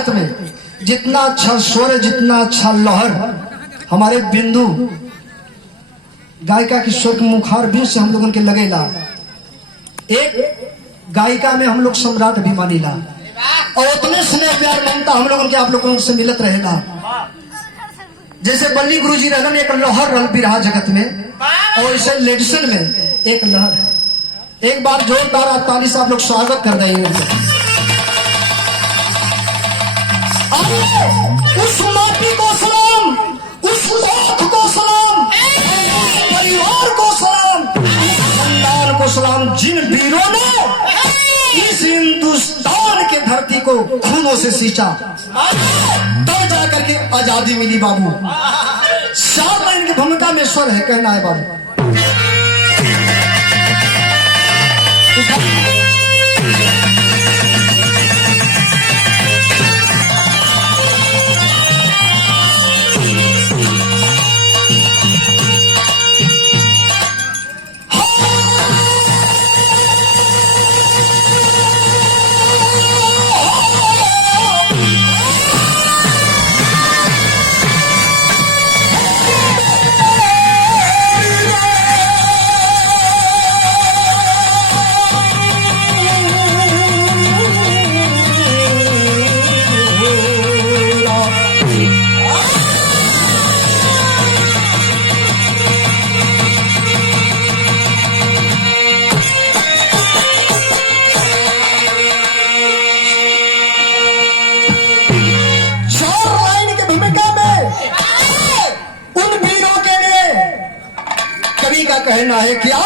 जगत में जितना अच्छा स्वर, जितना अच्छा लहर हमारे बिंदु गायिका की स्वर के मुखार भी से हम लोगों के लगेला। एक गायिका में हम लोग सम्राट भी मानीला और उतने स्नेह प्यार ममता हम लोगों के आप लोगों से मिलत रहेगा। जैसे बल्ली गुरुजी रहलन एक लहर रह बिरहा जगत में, और इसे लेडिसन में एक लहर है। एक बार जोरदार ताली से आप लोग स्वागत कर देंगे। उस माटी को सलाम, उस लाख को सलाम, परिवार को सलाम, खानदान को सलाम, जिन वीरों ने इस हिंदुस्तान के धरती को खूनों से सींचा, तब जाकर के आजादी मिली बाबू। 4 लाइन की भूमिका में स्वर है, कहना है बाबू। का कहना है क्या?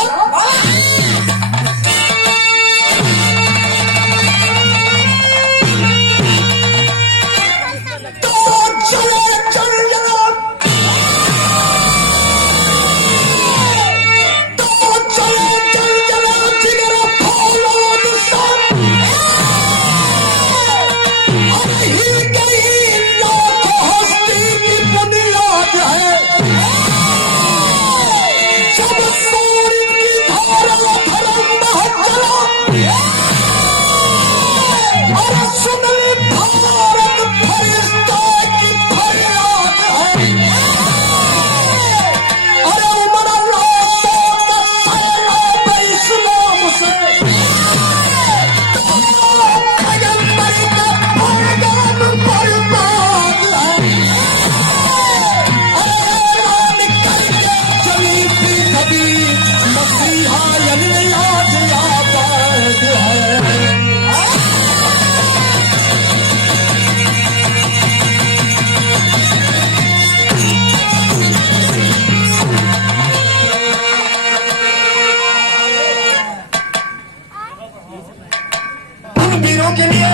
के लिए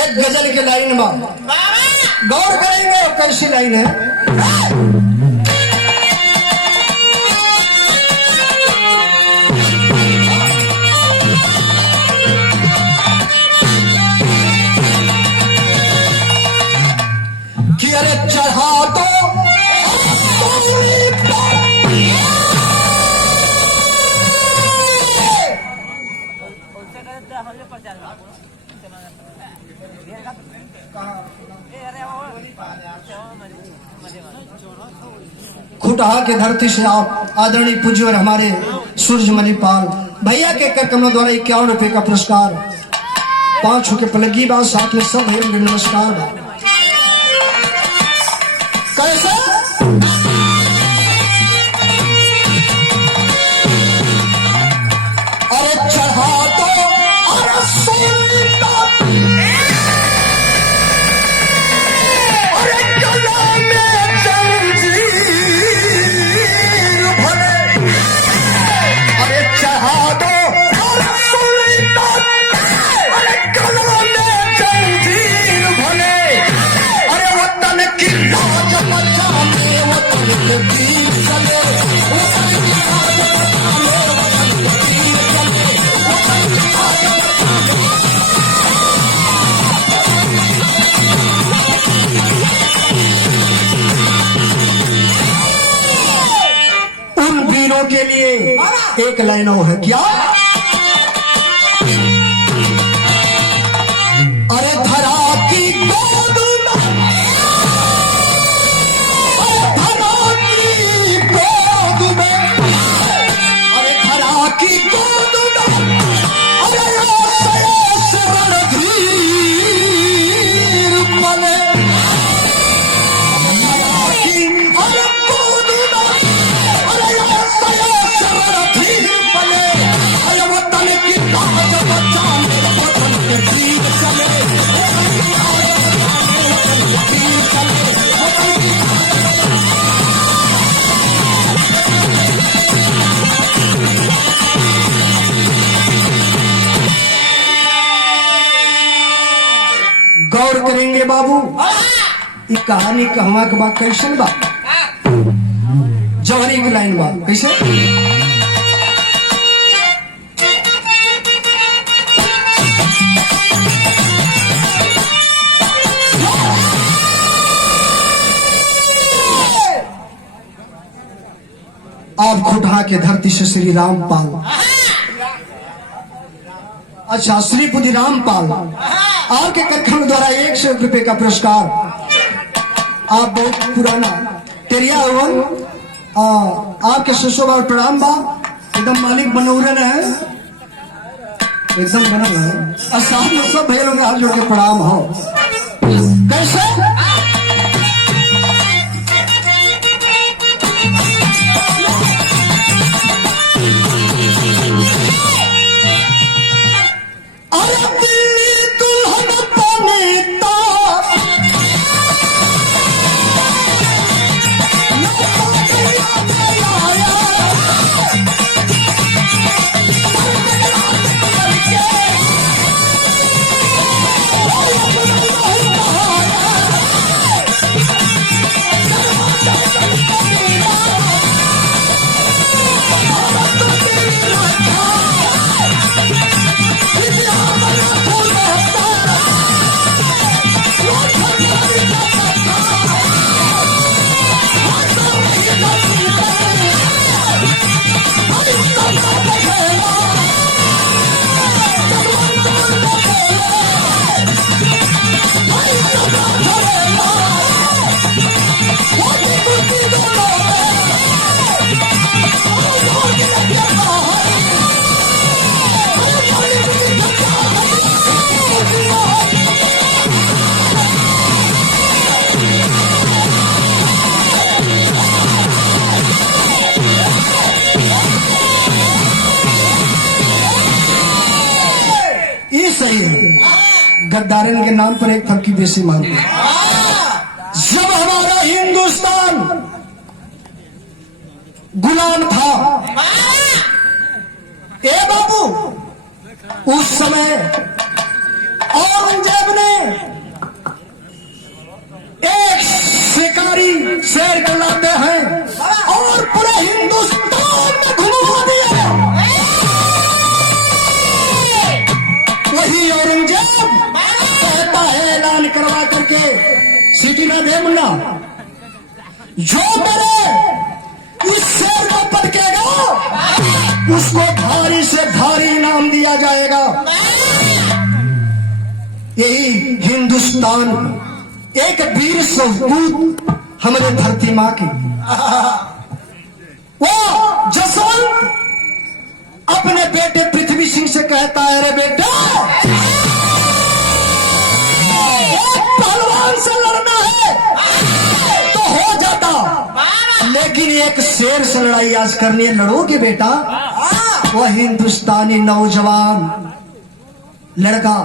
एक गजल की लाइन में गौर करेंगे। कैसी लाइन है? कि अरे चढ़ा दो खुटहा के धरती से आप आदरणीय पूज्य हमारे सूरजमणि पाल भैया के कर कमलों द्वारा 51 रुपए का पुरस्कार, 5 के पलगी बात, साथ में सब भैया नमस्कार। कैसे अरे चढ़ा दो के लिए एक लाइन है क्या? अरे धरा की गौर करेंगे बाबू, ये कहानी कहवा के बात कैसे बा, जौहरी की लाइन बा कैसे। आप खुटहा के धरती से श्री रामपाल, अच्छा श्री बुद्धि रामपाल, आपके कथन द्वारा 100 रुपए का पुरस्कार। आप बहुत पुराना तेरिया हवन, आपके ससुर प्रणाम बा, एकदम मालिक बनौरन है, एकदम बनल है, और साथ में सब भैया लोग हाथ जोड़ के प्रणाम हो। कैसे गद्दारन के नाम पर एक फर्की बेसी मांगते हैं। जब हमारा हिंदुस्तान गुलाम था ए बाबू, उस समय औरंगजेब ने एक शिकारी शेर को लाते हैं और पूरे हिंदुस्तान में घुमा दिए। वही औरंगजेब कहता है ऐलान करवा करके, सिटी में दे मुन्ना, जो मेरे इस शेर को पटकेगा उसको भारी से भारी इनाम दिया जाएगा। यही हिंदुस्तान एक वीर सपूत हमारे धरती माँ की, वो जसवंत अपने बेटे पृथ्वी सिंह से कहता है, अरे बेटा पहलवान से लड़ना है तो हो जाता, लेकिन एक शेर से लड़ाई आज करनी है, लड़ोगे बेटा। वह हिंदुस्तानी नौजवान लड़का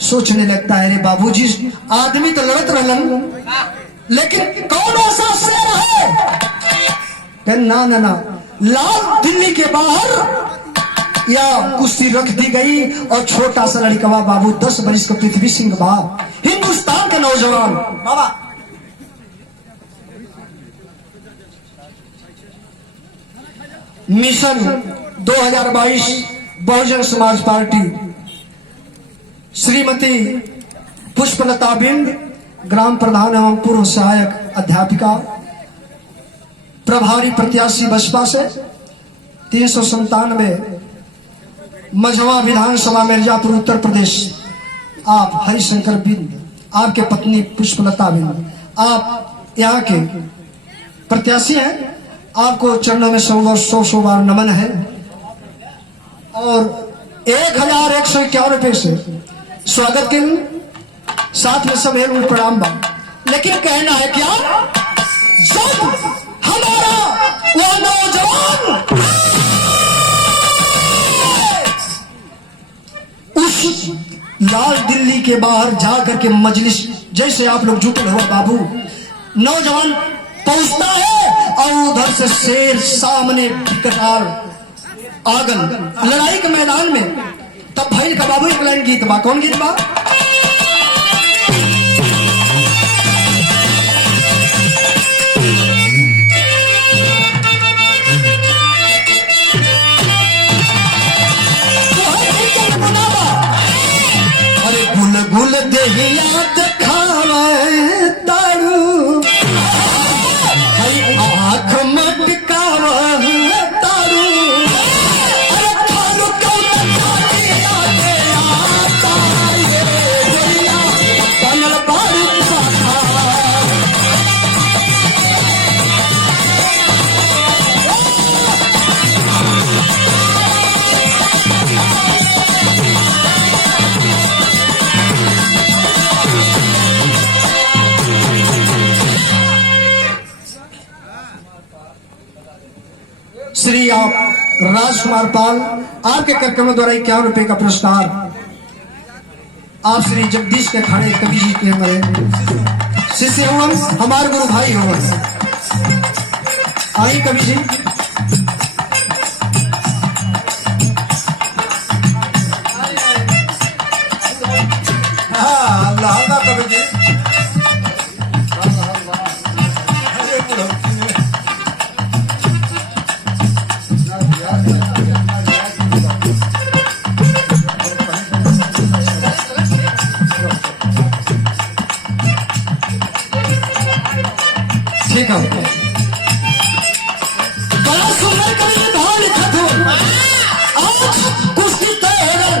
सोचने लगता है, अरे बाबूजी आदमी तो लड़त रहलन, लेकिन कौन ऐसा शेर है? ना ना ना, लाल दिल्ली के बाहर या कुश्ती रख दी गई और छोटा सा लड़का बाबू 10 बरिस का पृथ्वी सिंह बाप, हिंदुस्तान के नौजवान बाबा। मिशन 2022 बहुजन समाज पार्टी श्रीमती पुष्पलता बिंद, ग्राम प्रधान एवं पूर्व सहायक अध्यापिका, प्रभारी प्रत्याशी बसपा से 397 मझवा विधानसभा मिर्जापुर उत्तर प्रदेश। आप हरिशंकर बिंद, आपके पत्नी पुष्पलता बिंद, आप यहाँ के प्रत्याशी हैं। आपको चरणों में 100 बार नमन है और 1151 रुपए से स्वागत के साथ में सब है प्रणाम बा। लेकिन कहना है क्या, जब हमारा वो नौजवान उस लाल दिल्ली के बाहर जाकर के मजलिस जैसे आप लोग जुटे हो बाबू, नौजवान पहुंचता है और उधर से शेर सामने विकटाल आगन लड़ाई के मैदान में। तब भाई का बाबू एक लाइन गीत बा, कौन गीत बा? अरे गुल गुल देहिया दिखावे तारू, हरी आँख मटकावे तारू, अरे थारू कौन खाने आता ये भैया बनल बारू पाखा। श्री आप राजकुमार पाल, आपके कार्यक्रम द्वारा 51 रुपए का पुरस्कार आप श्री जगदीश के खाने कवि जी के हमारे शिष्य एवं हमारे गुरु भाई हो। आई कवि जी। हाँ अल्लाह का कवि जी। ठीक है, बड़ा सुंदर कवि भाव लिखा था। आज कुश्ती तय हो गई,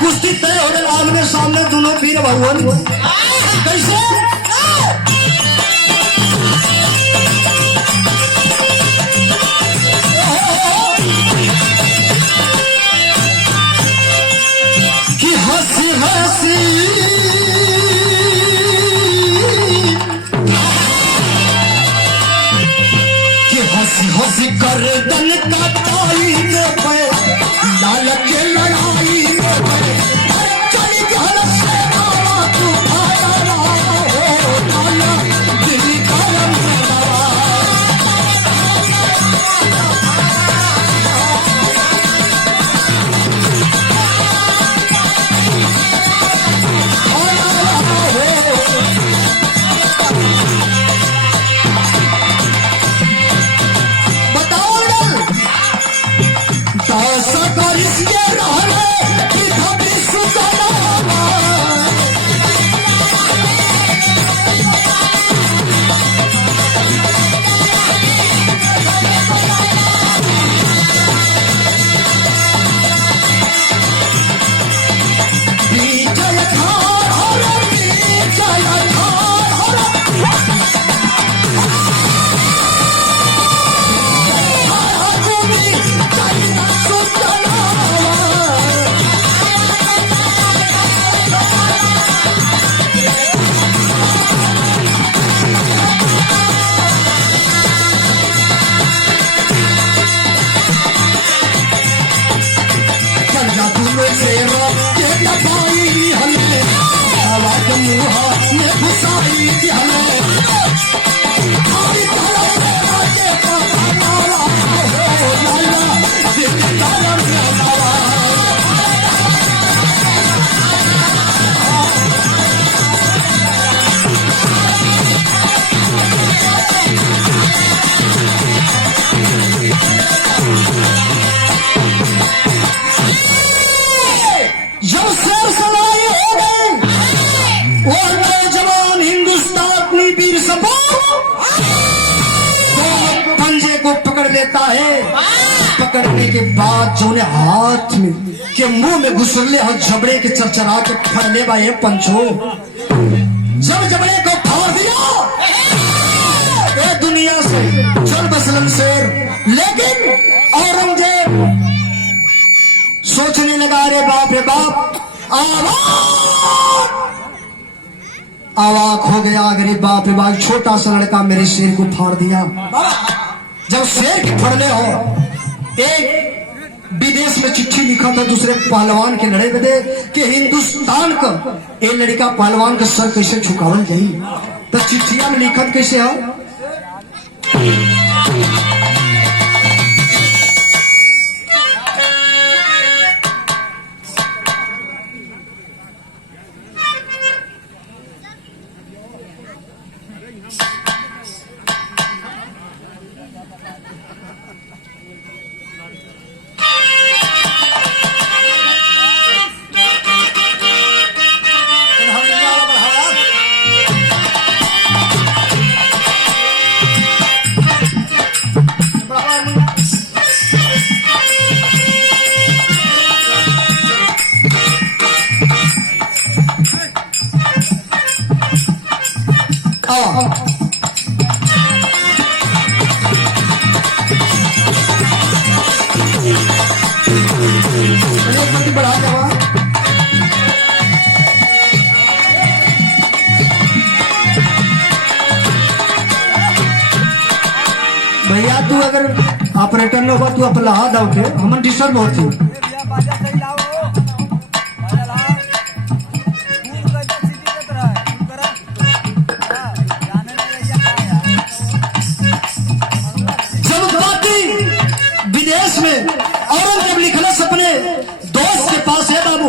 कुश्ती तय हो गई आमने सामने दोनों वीर भगवान। कैसे? कि हंसी हंसी हंसी गर्दन का ताली में पे लाल के लड़ाई में पे चली घर से आवा तू भाया हो लाला दिल का रंग लगा। लेता है, पकड़ने के बाद जो ने हाथ में के मुंह में घुसरले और जबड़े के चरचरा के फड़ने वाले पंचो, जब जबड़े को फाड़ दिया ये दुनिया से चल बसलन शेर। लेकिन औरंगजेब सोचने लगा, रे बाप आवाक हो गया, अरे बाप रे बाप, छोटा सा लड़का मेरे शेर को फाड़ दिया। जब शेर के फड़ने हो, एक विदेश में चिट्ठी लिखा था दूसरे पहलवान के लड़े बदे कि हिंदुस्तान का ये लड़का पहलवान का सर कैसे झुकावल जाई। तो चिट्ठिया में लिखत कैसे है, बढ़ा देवा। भैया तू अगर ऑपरेटर न हो तू अपन लहा दाव के हमन डिस्टर्ब होती। जब बाकी विदेश में औरंगजेब लिखला अपने दोस्त के पास है बाबू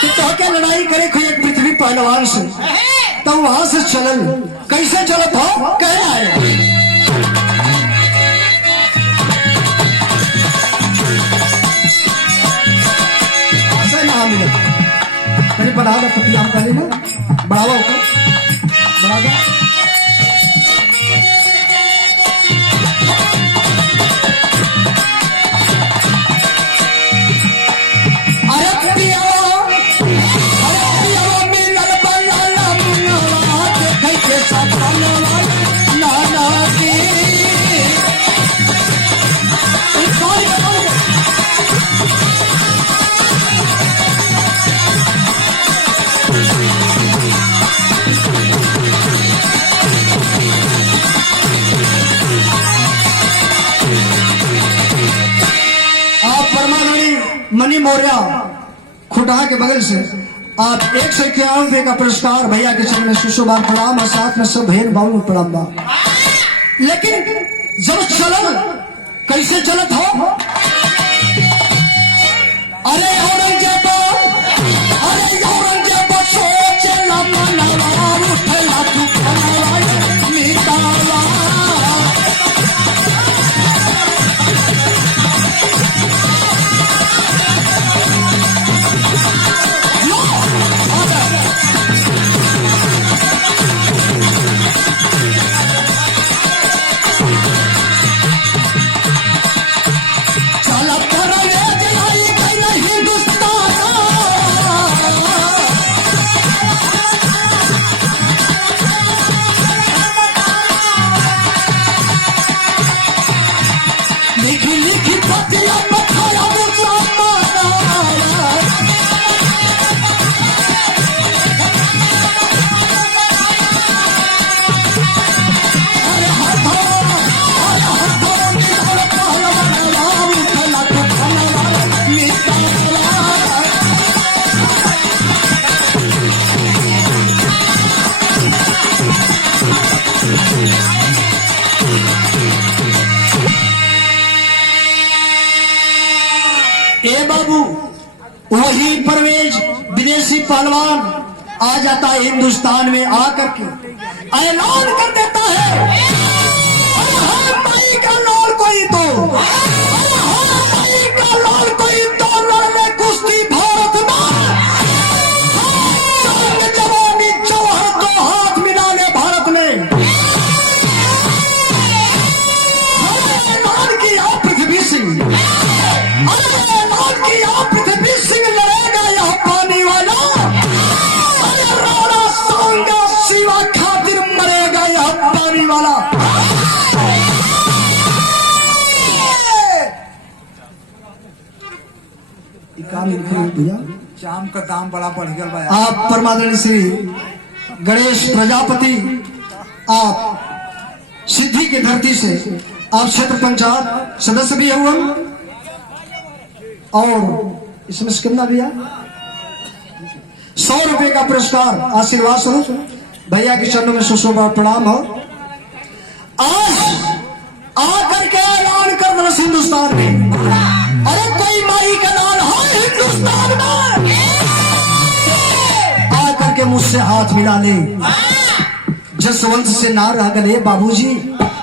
कि तो क्या लड़ाई करे कोई एक पृथ्वी पहलवान से, तो वहां से चलन कैसे चलत हो कह आए। अरे बढ़ा दो पतिया पहले ना बढ़ावा बढ़ा दो। मनी मौर्य खुटा के बगल से आप 151 का पुरस्कार भैया के चरण में सुशोभार प्रणाम और साथ में सब भेद भाव में प्रणाम बा। लेकिन जब चलन कैसे चलत हो, अरे औरंगजेब सोचे मनवा उठला तूफानवा निकाला। ए बाबू वही परवेज विदेशी पहलवान आ जाता है हिंदुस्तान में, आकर के ऐलान कर देता है भाई का लाल कोई तो लड़ने कुश्ती भारत में जवानी जौहर दो हाथ मिलाने भारत में। ऐलान किया पृथ्वी सिंह, पृथ्वी सिंह लड़ेगा यह पानी वाला, राणा सांगा शिवा खातिर मरेगा यह पानी वाला। भैया चाम का दाम बड़ा बढ़ गया भाई। आप परमादरणीय श्री गणेश प्रजापति आप सिद्धि की धरती से आप क्षेत्र पंचायत सदस्य भी हुए, और इसमें से कितना भैया 100 रुपए का पुरस्कार आशीर्वाद स्वरूप भैया के चरणों में सुशोभा प्रणाम हो। आज आकर के ऐलान कर दो हिंदुस्तान में, अरे कोई माई का लाल हो हिंदुस्तान में, आकर के मुझसे हाथ मिला ले। जसवंत से ना रह गए बाबूजी,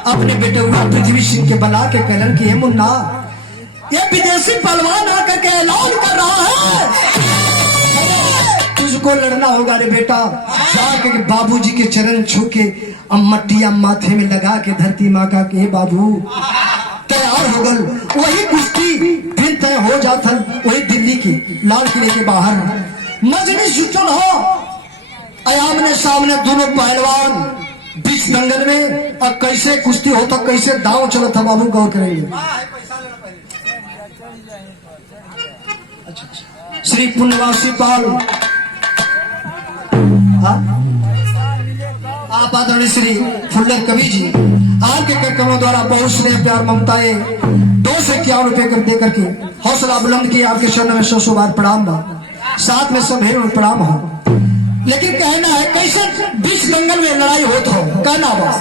अपने बेटे पृथ्वी सिंह के बला के कहलन की मुन्ना, ये विदेशी पहलवान आकर के ऐलान कर रहा है तुझको लड़ना होगा रे बेटा। जाके बाबूजी के चरण छू के मट्टिया माथे में लगा के धरती माँ का के बाबू तैयार हो गल। वही कुश्ती दिन तय हो जाता, वही दिल्ली की लाल किले के बाहर मजलिस जुटल हो। आमने सामने दोनों पहलवान बीच दंगल में, और कैसे कुश्ती होता, कैसे दांव चला था बाबू, गौर करेंगे। श्री पुण्यवासी पाल आप आदरणीय श्री फुल्लर कवि जी आपके कार्यक्रमों द्वारा बहुत स्नेह प्यार ममताएं 2 से 51 रुपए कर दे करके हौसला बुलंद किए। आपके चरणों में 100 बार प्रणाम बा, साथ में सब हेर प्रणाम हो। लेकिन कहना है कैसे बीच दंगल में लड़ाई होता हो, कहना बा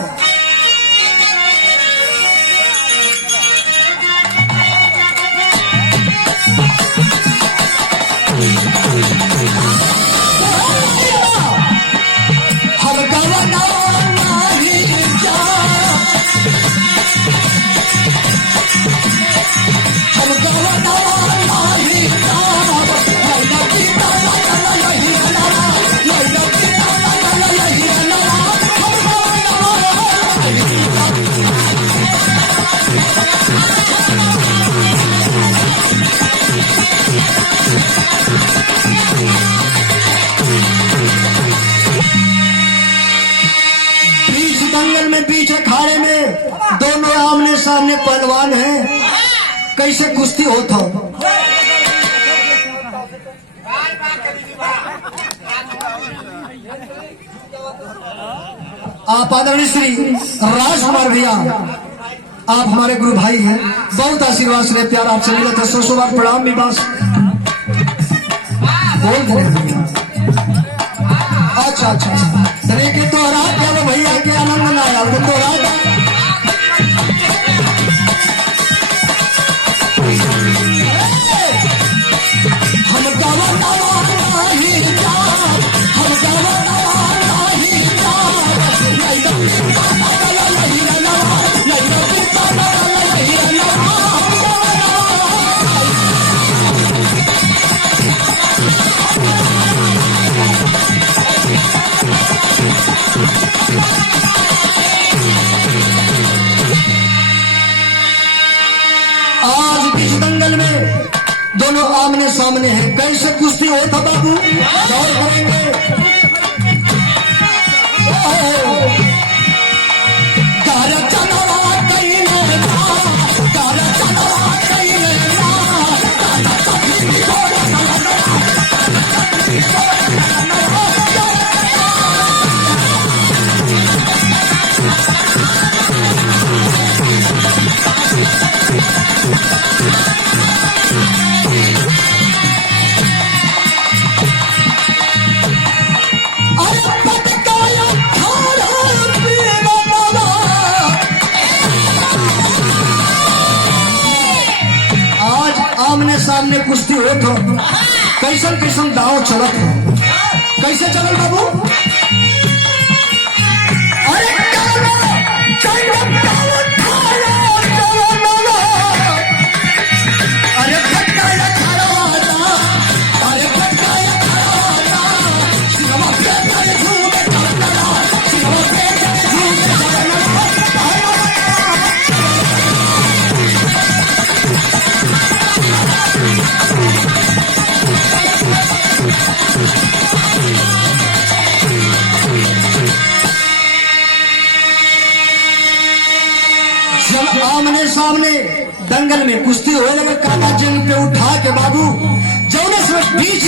बीच अखाड़े में दोनों आमने सामने पहलवान हैं, कैसे कुश्ती होता। आप आदरणीय श्री राजकुमार भैया, आप हमारे गुरु भाई हैं, बहुत आशीर्वाद से प्यार आपसे मिला था। 100 बार प्रणाम भी बस बोल दे। अच्छा अच्छा के तोहरा क्या भैया के आनंद ना आया तो तोहरा दोनों आमने सामने हैं, कैसे कुश्ती होता बाबू गौर करेंगे। आमने सामने कुश्ती हो तो कैसन कैसन दाव चलत हो, कैसे चलल बाबू। अरे आमने सामने दंगल में कुश्ती हो लगे, काटा जंग पे उठा के बाबू जौनस में बीच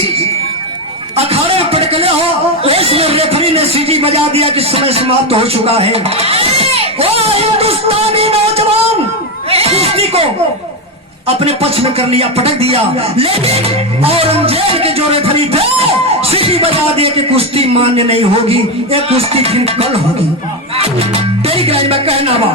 अखाड़े में पटकले हो, उसमें रेफरी ने सीटी बजा दिया कि समय समाप्त हो चुका है। ओ हिंदुस्तानी नौजवान कुश्ती को अपने पक्ष में कर लिया, पटक दिया। लेकिन औरंगजेब के जो रेफरी थे सीटी बजा दिए कि कुश्ती मान्य नहीं होगी, ये कुश्ती फिर कल होगी। तेरी क्लाइन में कहना बा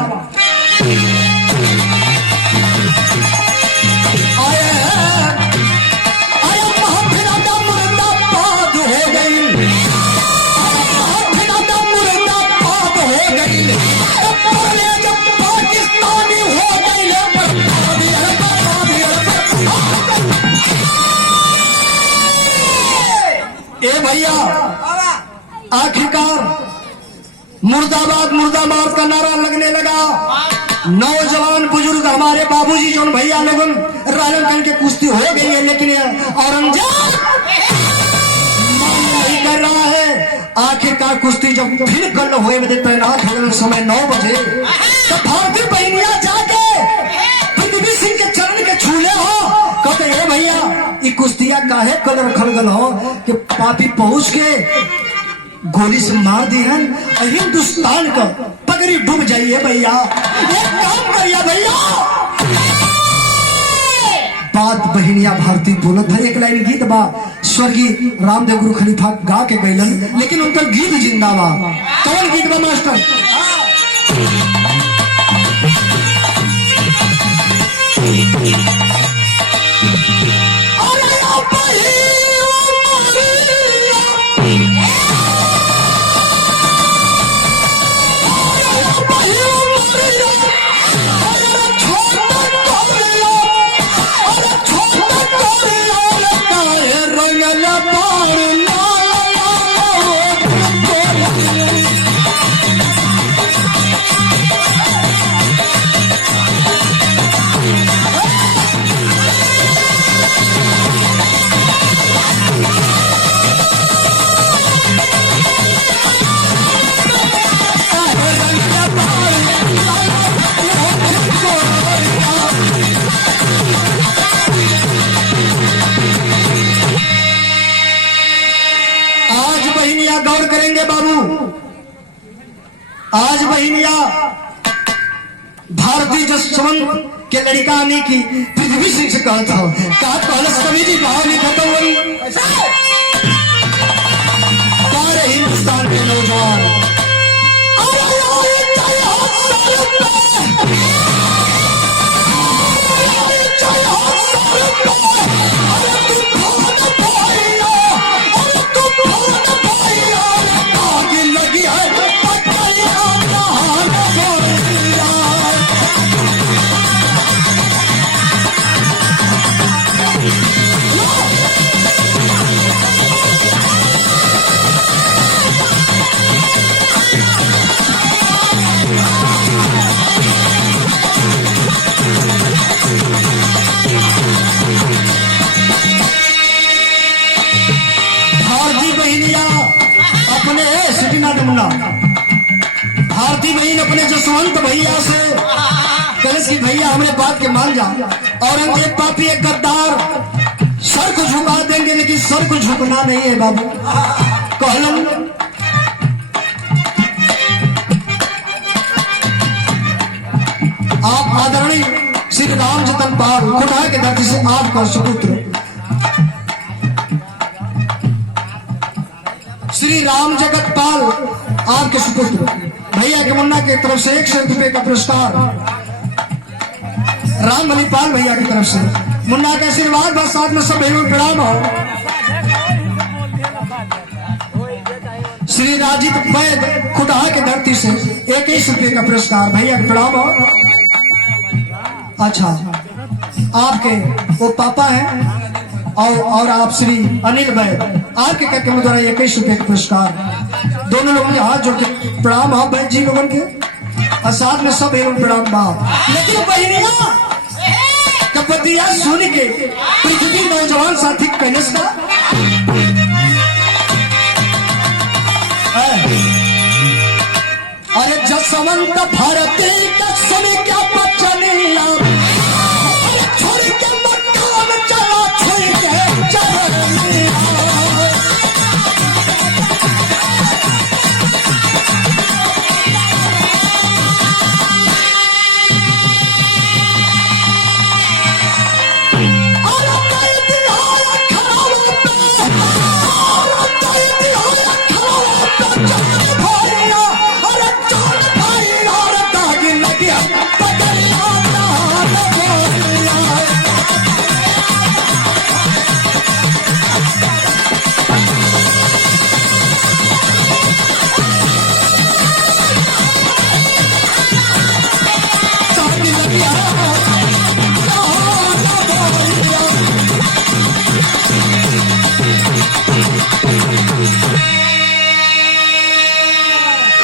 भैया, आखिरकार मुर्दाबाद मुर्दाबाद का नारा लगने लगा। नौजवान बुजुर्ग हमारे बाबूजी जो भैया लोगन रालन करके कुश्ती हो गई है, लेकिन औरंगजेब नहीं कर रहा है। आखिरकार कुश्ती जब फिर कल हुए बजे तैनात हो समय 9 बजे, तो भारतीय बहनिया जाके पृथ्वी सिंह के चरण के छूले हो, कहते हे भैया ये कुश्तिया काहे कल रखल गल हो कि पापी पहुंच के गोली से मार दी है, हिंदुस्तान का पगड़ी डूब जाइए भैया, एक काम करिए भैया। बात बहनिया भारती बोलत है। एक लाइन गीत बा स्वर्गीय रामदेव गुरु खलीफा गा के गैलन, लेकिन उनका गीत जिंदा बा। कौन गीत बा मास्टर? गौर करेंगे बाबू, आज बहनिया भारतीय जसवंत के लड़का आने की पृथ्वी सिंह से कहता हूं, कहा कॉलेज कभी भी भाव नहीं खत्म हुई। हिंदुस्तान के नौजवान भारती बहन अपने जसवंत भैया से कहे कि भैया हमारे बात के मान जा। औरंगजेब पापी एक गद्दार, सर को झुका देंगे लेकिन सर को झुकना नहीं है बाबू। कहलन आप आदरणीय श्री राम जतन पाल खुदा के धरती से आपका सुपुत्र श्री राम जगत पाल आपके सुपुत्र भैया के मुन्ना की तरफ से 100 रुपए का पुरस्कार, राम बलिपाल भैया की तरफ से मुन्ना का आशीर्वाद बस साथ में सब भैया प्रणाम हो। श्री राजित वैद खुदा के धरती से 21 रुपए का पुरस्कार भैया के प्रणाम हो। अच्छा, आपके वो पापा हैं और आप श्री अनिल वैद आपके कार्यक्रम द्वारा 21 रुपए का पुरस्कार। दोनों लोगों के हाथ जोड़ के प्रणाम आप वैद जी लोगों के, और साथ में सब एवं प्रणाम बाप। लेकिन बहनिया कपतिया सुन के पृथ्वी नौजवान साथी कनस का अरे जसवंत भारती का सुन क्या बचनिया छोड़ के मक्का में चला छोड़ के चल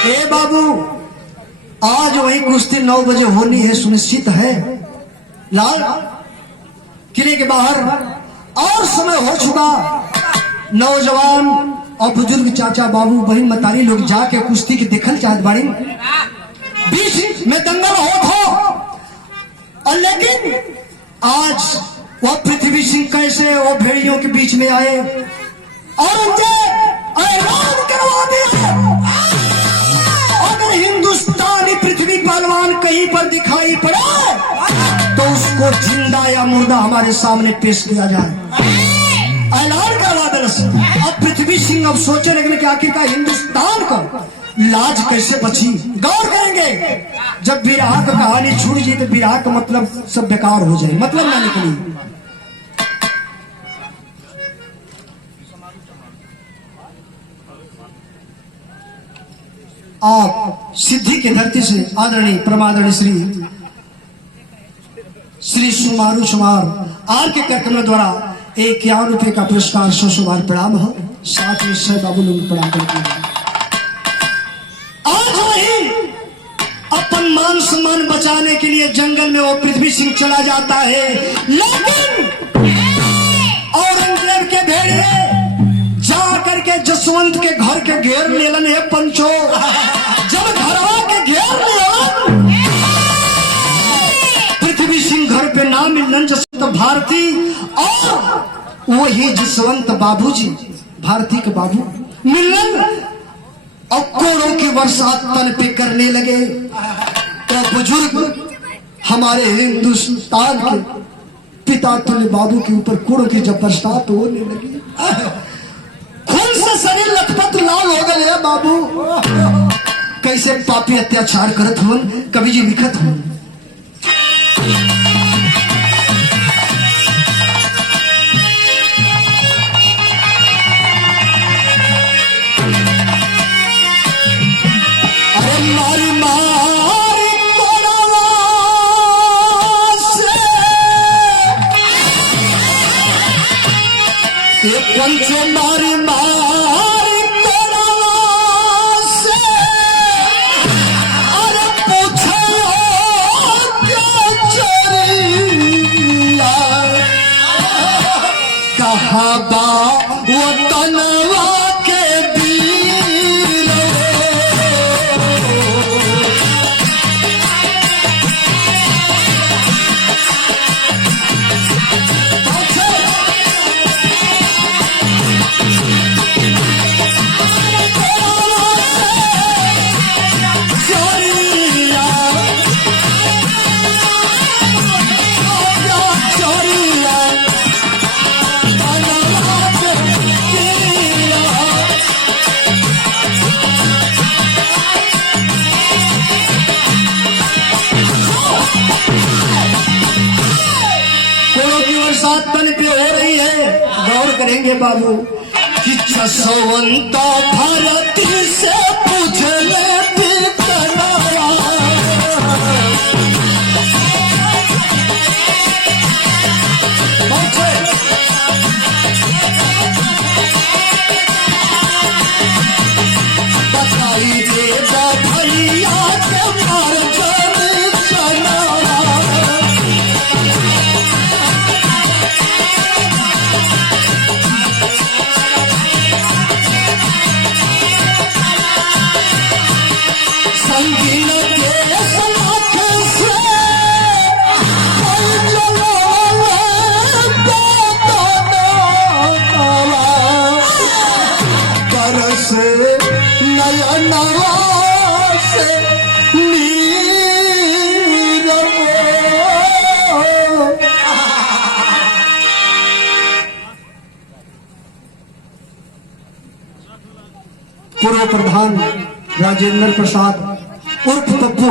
ए बाबू, आज वही कुश्ती 9 बजे होनी है, सुनिश्चित है। लाल किले के बाहर और समय हो चुका। नौजवान और बुजुर्ग, चाचा बाबू बहन मतारी लोग जाके कुश्ती की देखल चाहत बाड़ी। बीच में दंगल हो और लेकिन आज वह पृथ्वी सिंह कैसे वो भेड़ियों के बीच में आए और उनसे ऐलान करवा दिया, अगर हिंदुस्तानी पृथ्वी पहलवान कहीं पर दिखाई पड़े तो उसको जिंदा या मुर्दा हमारे सामने पेश किया जाए। ऐलान करवा दरअसल। अब पृथ्वी सिंह अब सोचे लगने कि आखिरकार हिंदुस्तान को लाज कैसे बची। गौर करेंगे, जब विराह का कहानी छूट जाए तो विराह का मतलब सब बेकार हो जाए, मतलब ना निकली। आप सिद्धि की धरती से आदरणीय परमादरणीय श्री सुमारू सुमार आर के कार्यक्रम द्वारा 51 रुपए का पुरस्कार 100 प्रणाम हो। साथ ही सह बाबू लोग प्रणाम करते हैं। आज वही अपन मान सम्मान बचाने के लिए जंगल में वो पृथ्वी सिंह चला जाता है, लेकिन औरंगजेब के भेड़िए जाकर के जसवंत के घर के घेर लेलन है पंचो। जब घरवा के घेर लेलन, पृथ्वी सिंह घर पे ना मिलन जसवंत भारती और वही जसवंत बाबूजी भारती के बाबू मिलन और कोड़ों की बरसात तन पे करने लगे। तो बुजुर्ग हमारे हिंदुस्तान के पिता तुल्य बाबू के ऊपर कोड़ों की जब बरसात होने लगी, खून से शरीर लथपथ लाल हो गए बाबू। कैसे पापी अत्याचार करत हुन, कवि जी लिखत हुन। अरे मारी मारी कोड़वा से ये पंचो मारी मारी कोड़वा से, अरे पूछो क्या चरिया, कहाँ बा वो तनवा के वीर। बरसात तन पे हो रही है। गौर करेंगे बाबू कि जसवंता भारती से पूछ ले पितराया, बताई दे भैया के मार जमी चला। संगीन के सलाख से कोई जलावे बरस नयनवा से नीर। पूर्व प्रधान राजेंद्र प्रसाद उर्फ पप्पू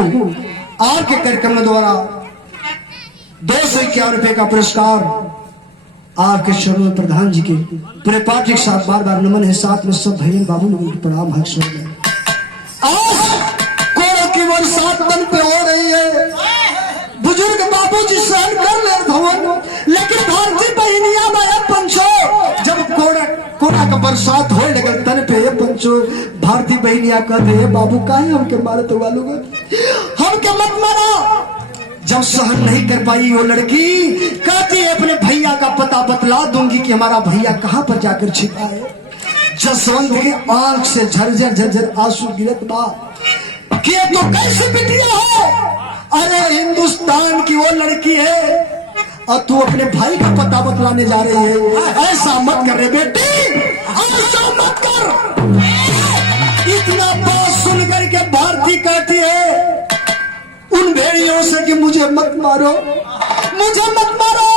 आर के कार्यक्रम द्वारा 251 रुपए का पुरस्कार आर के शरण प्रधान जी के पूरे पार्टी के साथ बार बार नमन है। साथ में सब भाई बाबू लोगों की प्रणाम है। आज कोड़ों की बरसात तन पे हो रही है। बुजुर्ग बाबू जी सहन कर ले भवन, लेकिन भारतीय बहनिया माया पंचो जब कोड़ा सोना का बरसात होए लगल तन पे पंचो। भारती बहनिया कहते हैं बाबू काहे हमके मारत हुआ लोग, हमके मत मारो। जब सहन नहीं कर पाई वो लड़की कहती है अपने भैया का पता बतला दूंगी कि हमारा भैया कहाँ पर जाकर छिपा है। जसवंत की आंख से झरझर झरझर आंसू गिरत बा कि ये तो कैसे बिटिया है, अरे हिंदुस्तान की वो लड़की है और तू अपने भाई का पता बतलाने जा रही है। ऐसा मत कर रे बेटी, ऐसा मत कर। इतना बात सुन करके भारती कहती है उन भेड़ियों से कि मुझे मत मारो, मुझे मत मारो।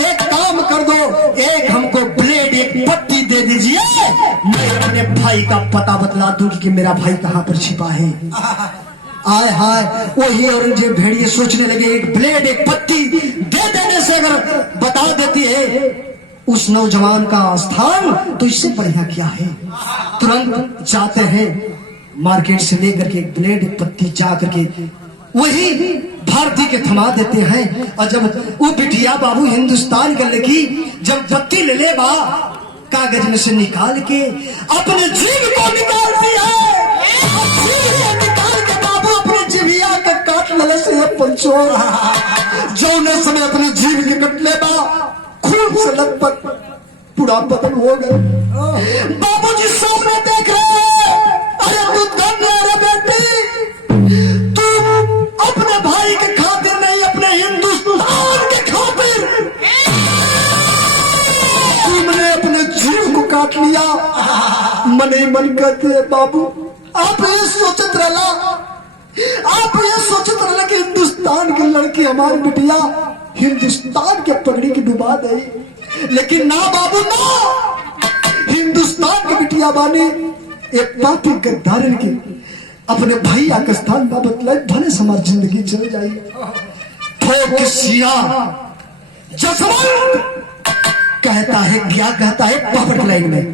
एक काम कर दो, एक हमको ब्लेड एक पट्टी दे दीजिए, मैं अपने भाई का पता बतला दूंगी कि मेरा भाई कहाँ पर छिपा है। आय हाय वही औरंगजेब भेड़िए सोचने लगे एक ब्लेड एक पट्टी दे देने से अगर बता देती है उस नौजवान का स्थान तो इससे बढ़िया क्या है। तुरंत जाते हैं मार्केट से लेकर के एक ब्लेड एक पट्टी जा करके वही भारती के थमा देते हैं। और जब वो बिटिया बाबू हिंदुस्तान के लगी जब पट्टी ले ले बा कागज में से निकाल के अपने जीभ को निकाल दिया, निकाल के बाबू अपने जीभिया के काट ले से पंचो। जो ने समय अपने जीभ के कटले बा खून से लथपथ पूरा बदन हो गए। बाबूजी सामने देख रहे हैं, अरे तू धन्य रे बेटी, तू अपने भाई के खातिर नहीं अपने हिंदुस्तान के खातिर तुमने अपने जीव को काट लिया। मन ही मन कहते बाबू आप ये सोचत रहला, आप ये सोचत रहला कि हिंदुस्तान की लड़की हमारी बिटिया हिंदुस्तान के पगड़ी की डुबा दे, लेकिन ना बाबू ना, हिंदुस्तान की बिटिया बानी एक पापी गद्दारन की अपने भैया के स्थान पर बतलाई भले समाज जिंदगी चल जाए। ठोक सिया जसवंत कहता है क्या कहता है पॉकेट लाइन में,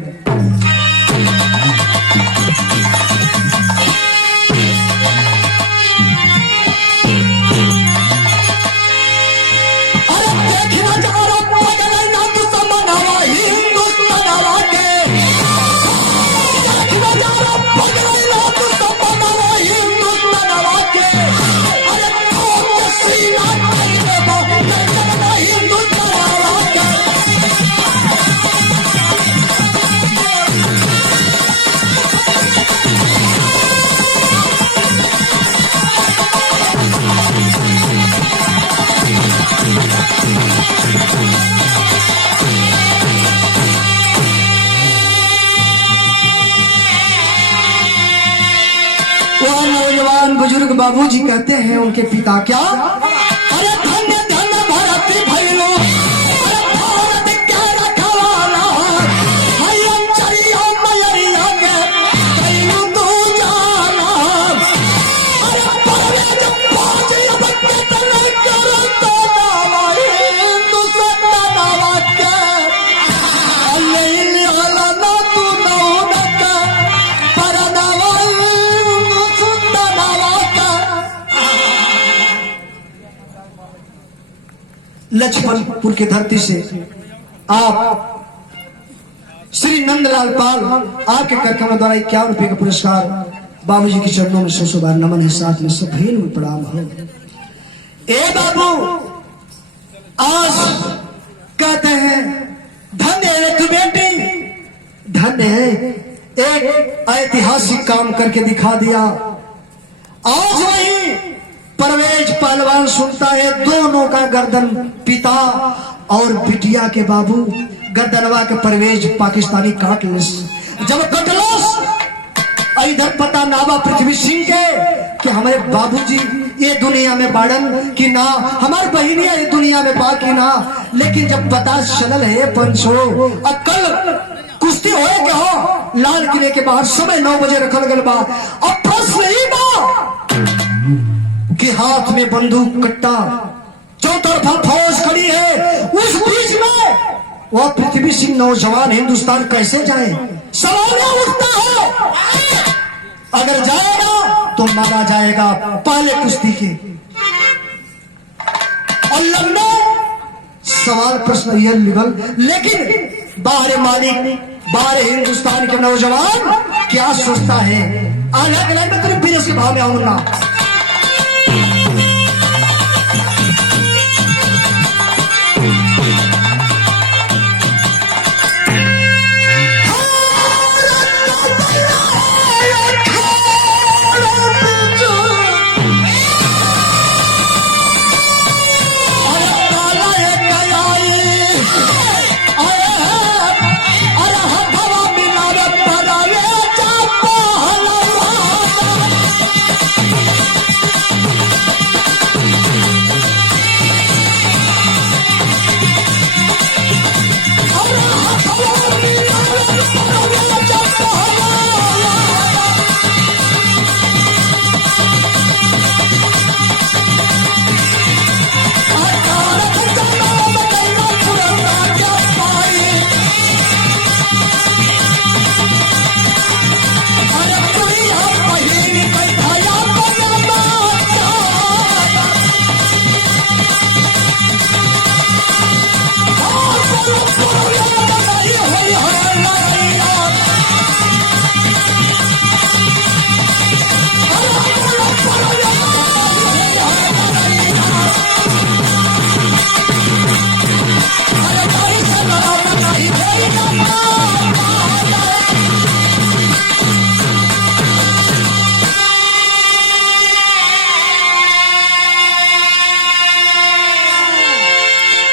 बुजुर्ग बाबूजी कहते हैं उनके पिता क्या, अरे धन्य धन्य भारती भैलो, अरे भारत क्या रखवाला, हयम चरिया मयरिया के भैलो तू जाना, अरे परवे जब पाँच अब के तले करता दावाई तू सत्ता दावा के, अल्ले लिहाला ना तू नौनक पर दावाई लक्ष्मणपुर की धरती से आप श्री नंदलाल पाल आपके कार्यक्रम द्वारा 51 रुपए का पुरस्कार बाबूजी के चरणों में 100 बार नमन है, साथ में सभी में प्रणाम हो। ए बाबू आज कहते हैं धन्य है तू बेटी, धन्य है, एक ऐतिहासिक काम करके दिखा दिया। आज वही परवेज पहलवान सुनता है दोनों का गर्दन पिता और बिटिया के बाबू गर्दनवा के परवेज पाकिस्तानी काट ले, जब कटलस इधर पता नावा पृथ्वी सिंह के कि हमारे बाबूजी ये दुनिया में बाड़न कि ना, हमारे बहनिया ये दुनिया में बाकी ना, लेकिन जब पता चलल है पंचो कल कुश्ती हो क्या हो लाल किले के बाहर समय 9 बजे रखल गल बा, अब प्रश्न ही बा कि हाथ में बंदूक कट्टा चौतरफा फौज खड़ी है, उस बीच में वह पृथ्वी सिंह नौजवान हिंदुस्तान कैसे जाए, सवाल उठता है। अगर जाएगा तो मारा जाएगा पहले कुश्ती के, और लड़ने सवाल प्रश्न यह निकल, लेकिन बाहर मालिक बारे हिंदुस्तान के नौजवान क्या सोचता है। अलग अलग में तेरे बीरस के भाव में आऊंगा।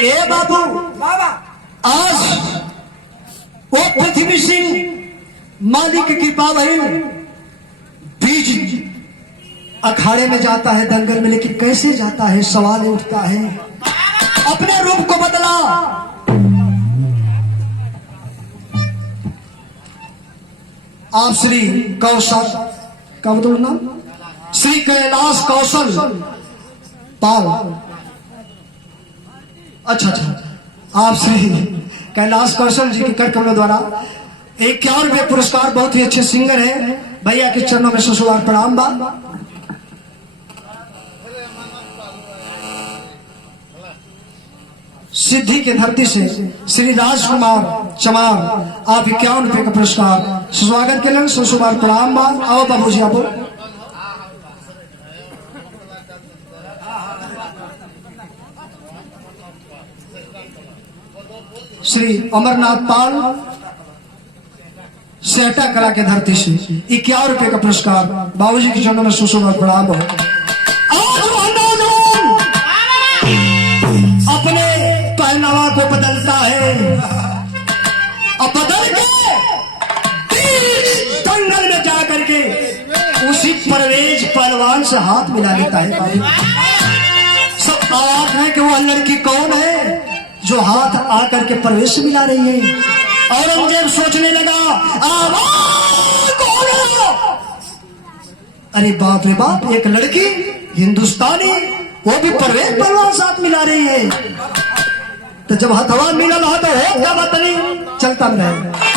ए बाबू बाबा आज वो पृथ्वी सिंह मालिक की कृपा भई बीच अखाड़े में जाता है दंगल में, लेकिन कैसे जाता है सवाल उठता है। अपने रूप को बदला, आप श्री कौशल का बदल नाम श्री कैलाश कौशल पाल, अच्छा, आप श्री कैलाश कौशल जी के कर कमलों द्वारा 51वें पुरस्कार, बहुत ही अच्छे सिंगर हैं भैया के चरणों में सुसुवार प्रणाम बा। सिद्धि की धरती से श्री राजकुमार चमार आप 51 रुपए का पुरस्कार स्वागत के लिए सुसुवार प्रणाम बा। आओ बाबू जी आप श्री अमरनाथ पाल सेहटा कला के धरती से 51 रुपए का पुरस्कार बाबूजी के चरणों में सुसुवार प्रणाम हो। अपने पहनावा को बदलता है और बदल के दंगल में जा करके उसी परवेज पहलवान से हाथ मिला लेता है। बाबू सब आवाज है कि वो लड़की कौन है जो हाथ आकर के प्रवेश मिला रही है। औरंगजेब सोचने लगा आवाज कौन है? अरे बाप रे बाप, एक लड़की हिंदुस्तानी वो भी प्रवेश पहलवान साथ मिला रही है। तो जब हथवा मिला रहा तो हो क्या बात नहीं चलता रहे।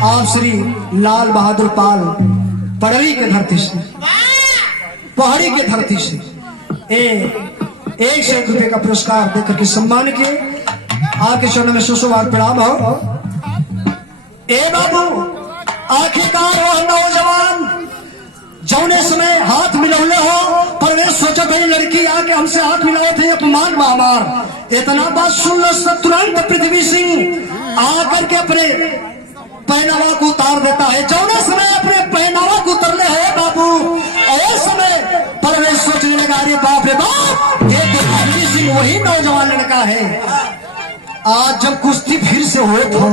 आप श्री लाल बहादुर पाल पड़वी के धरती से, पहाड़ी के धरती से 100 रुपए का पुरस्कार देकर के सम्मान किए। आपके चरणों में सुसुवार प्रणाम हो। ए बाबू, आखिरकार वह नौजवान जौने समय हाथ मिलौले हो प्रवेश सोचा था ये लड़की आके हमसे हाथ मिलाओ थे, अपमान में हमार। इतना बात सुन लो तुरंत पृथ्वी सिंह आकर के अपने पहनावा को उतार देता है। जौने समय अपने पहनावा को उतरले है बाबू, और समय परवेश सोचने लगा, अरे बाप रे बाप, ये तो पृथ्वी सिंह वही नौजवान लड़का है। आज जब कुश्ती फिर से होत हो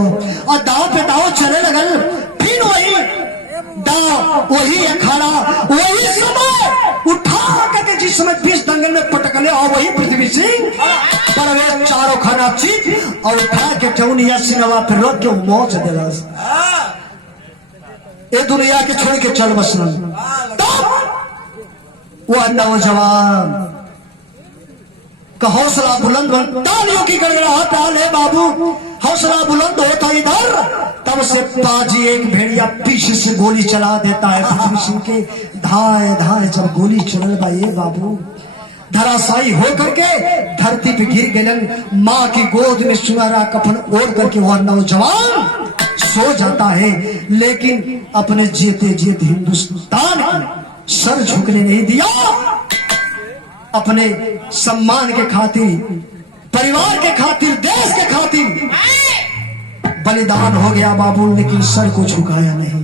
और दाव पे दाव चले लगल, फिर वही दाव, वही अखाड़ा, वही समय उठा करके जिस समय 20 दंगल में पटकले, और वही पृथ्वी सिंह परवेश चारों खाना चीज और उठा के चौनिया सिनवा पे रख के मौत दिलस। ये दुनिया के छोड़ के चल बसन। तब वह नौजवान का हौसला बुलंद तालियों की गड़गड़ाहट है बाबू, हौसला बुलंद होता इधर, तब से बाजी एक भेड़िया पीछे से गोली चला देता है पृथ्वी सिंह के। धाए धाए जब गोली चलल बा ये बाबू, धराशायी होकर के धरती पे गिर गलन। माँ की गोद में सुनहरा कफन ओढ़ करके वह नौजवान सो जाता है, लेकिन अपने जीते जीते हिंदुस्तान को सर झुकने नहीं दिया। अपने सम्मान के खातिर, परिवार के खातिर, देश के खातिर बलिदान हो गया बाबू, लेकिन सर को झुकाया नहीं।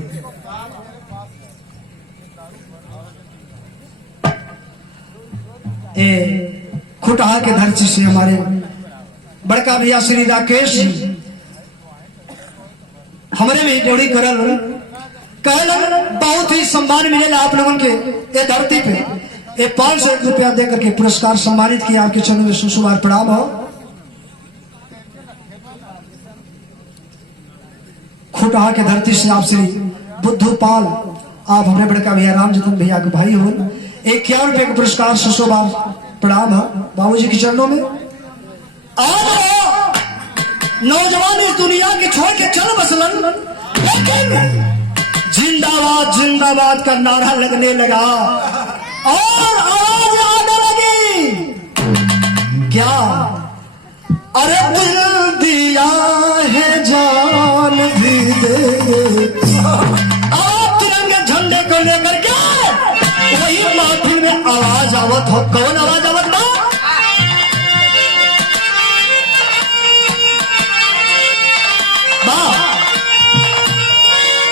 खुटहा के धरती से हमारे बड़का भैया श्री राकेश जी हमारे भी ड्यूटी करल कहलन, बहुत ही सम्मान मिलेगा आप लोगों के ये धरती पे। ये 500 रुपया देकर के पुरस्कार सम्मानित किया। आपके चरणों में सुसुवार प्रणाम हो। खुटहा के धरती से आप श्री बुद्धू पाल, आप हमारे बड़का भैया रामजतन भैया के भाई हो। 51 रुपये का पुरस्कार सुसुवार प्रणाम है बाबूजी के चरणों में। आज नौजवान इस दुनिया के छोड़ के चल बसलन, लेकिन जिंदाबाद जिंदाबाद का नारा लगने लगा और आवाज आने लगी। क्या? अरे दिल दिया है जान भी दे। आप तिरंगे झंडे को लेकर के वही महफिल में आवाज आवत हो। कौन आवाज आवत बा?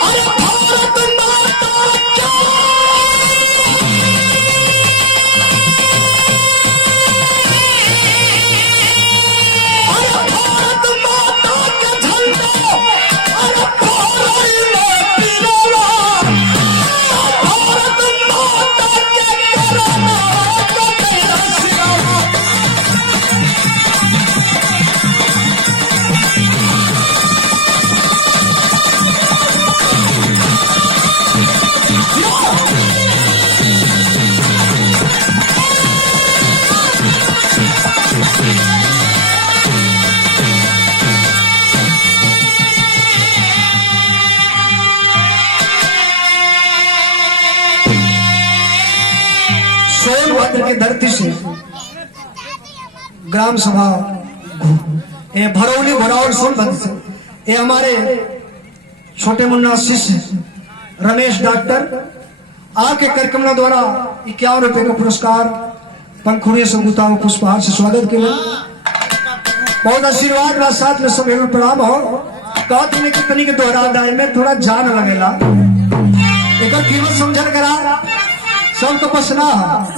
अरे भारत माता क्या, अरे भारत माता के झंडे, अरे भारत माता के करना को तेरा सिरा। सोनभद्र की धरती से ग्राम सभा ये भरौली भरौल सोनभद्र से ये हमारे छोटे मुन्ना शिष्य रमेश डॉक्टर आपके कार्यक्रम द्वारा 51 रुपये का पुरस्कार पंखुड़ी से गुताओं पुष्पहार से स्वागत किया। बहुत आशीर्वाद बा, साथ में सब प्रणाम हो। कहते हैं कि तनी के दोहरा दाई में थोड़ा जान लगेला, एक कीमत समझल करा सबको पसना है।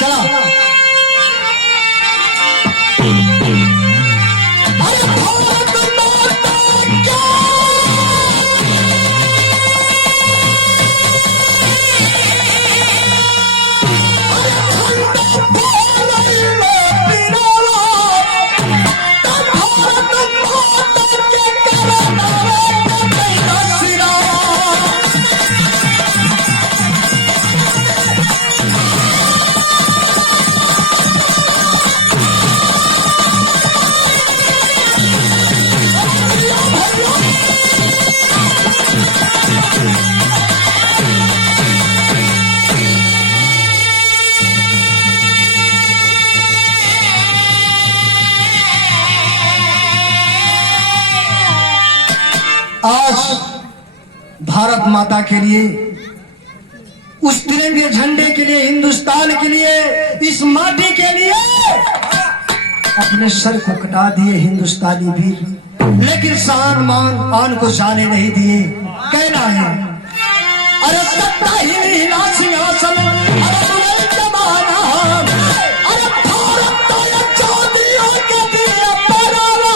चला आज भारत माता के लिए उस तिरंगे झंडे के लिए, हिंदुस्तान के लिए, इस माटी के लिए अपने सर को कटा दिए हिंदुस्तानी वीर, लेकिन शान मान आन को जाने नहीं दिए। कहना है अरे सत्ता ही नीला सिंहासन, अरे बुलंद जमाना, अरे भारत तो ये चौधरियों के दिए परवाना।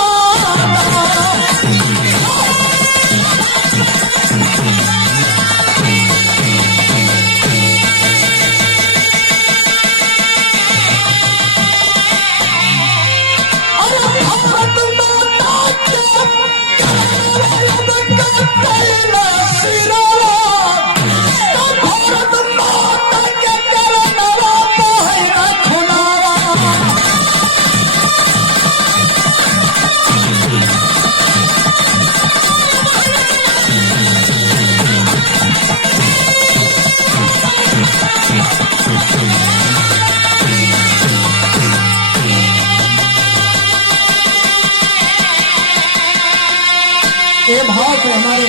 ये भाव को हमारे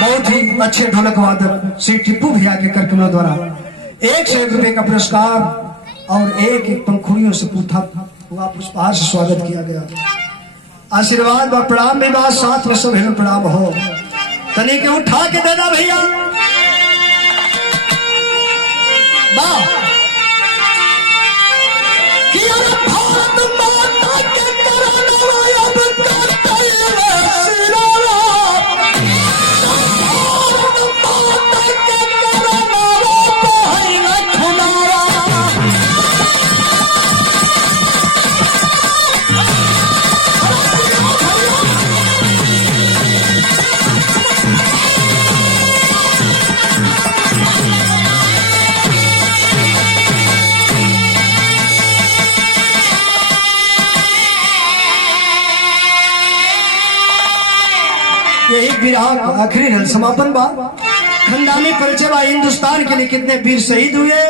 बहुत ही अच्छे ढोलक वादक श्री टिप्पू भैया के कार्यक्रमों द्वारा 1 से 1 रुपए का पुरस्कार और एक पंखुड़ियों से पूथा हुआ पुष्पहार से स्वागत किया गया। आशीर्वाद व प्रणाम भी बात साथ में सब प्रणाम हो। तनी के उठा के देना भैया। वाह यही विराट आखिरी रन समापन बा। खंडानी परिचय बा हिंदुस्तान के लिए कितने वीर शहीद हुए,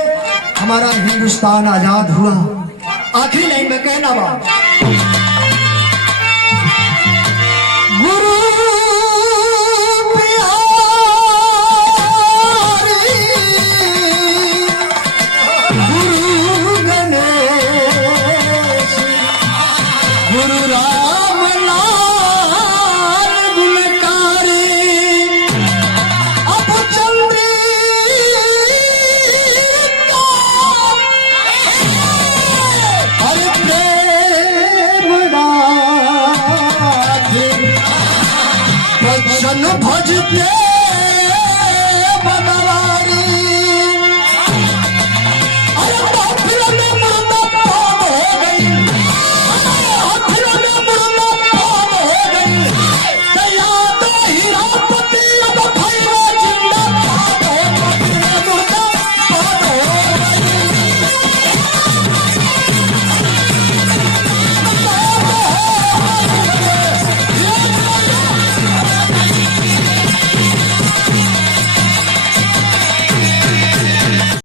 हमारा हिंदुस्तान आजाद हुआ। आखिरी लाइन में कहना बा गुरु गुरु गणेश गुरु राम भजते